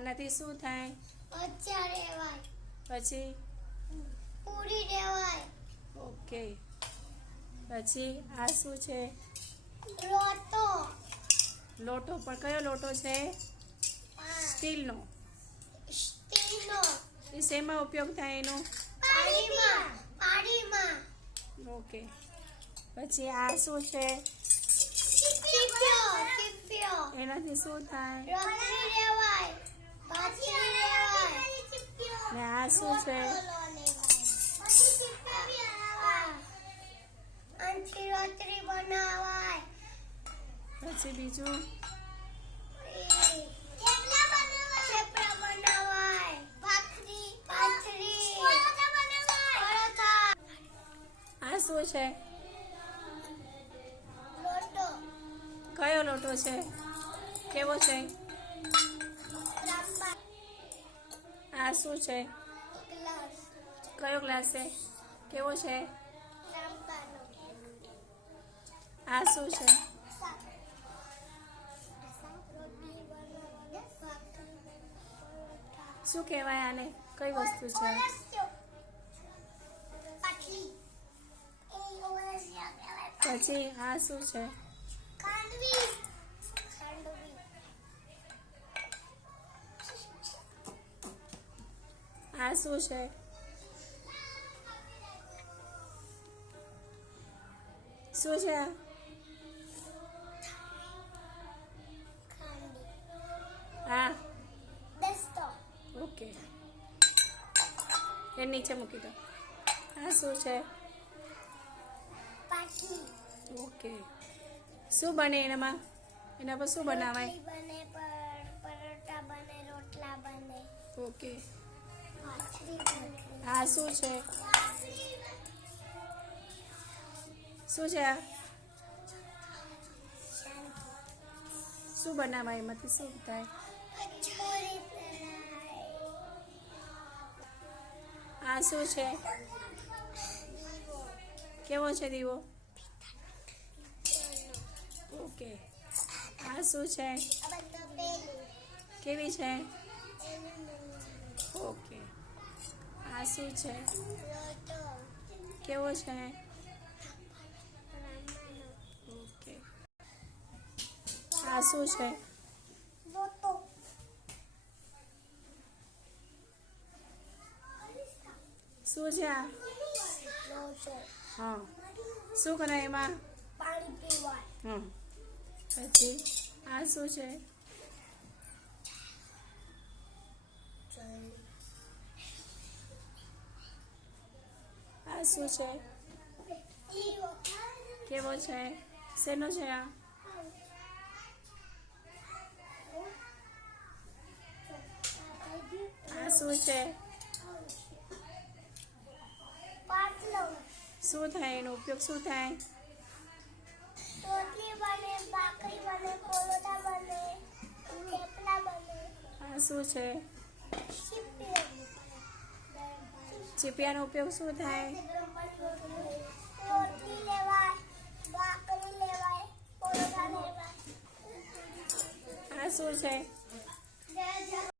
આનાથી શું થાય? અચ્છા રેવાય. પછી? પૂરી રેવાય. ઓકે. પછી આ શું છે? લોટો. લોટો પણ કયો લોટો છે? સ્ટીલનો. સ્ટીલનો. એ શેમાં ઉપયોગ થાય એનો? પાણીમાં. પાણીમાં. ઓકે. પછી આ શું છે? એનાથી શું થાય? ને આ શું છે? પછી બીજું? આ શું છે? કયો લોટો છે? કેવો છે? આ શું છે? કયો ક્લાસ છે? કેવો છે? આ શું છે? શું કહેવાય આને? કઈ વસ્તુ છે? પછી આ શું છે? શું છે? શું છે? હા. ઓકે. એ નીચે મૂકી દો. આ શું છે? ઓકે. શું બને એનામાં? એના પર શું બનાવાય? બને પર પરોઠા બને રોટલા બને. ઓકે. આ શું છે? શું છે? આ શું બનાવાય એમાંથી? શું થાય આ શું છે? કેવો છે દીવો? ઓકે. આ શું છે? કેવી છે? ઓકે. આ શું છે? કેવો છે? ઓકે. આ શું છે? શું છે આ? હા. શું કરાય એમાં? પાણી પીવાય હમ પછી આ શું છે? આ શું છે? કેવો છે? શેનો છે આ? આ શું છે? શું થાય એનો ઉપયોગ? શું થાય? આ શું છે? ચીપિયાનો ઉપયોગ શું થાય? આ શું છે?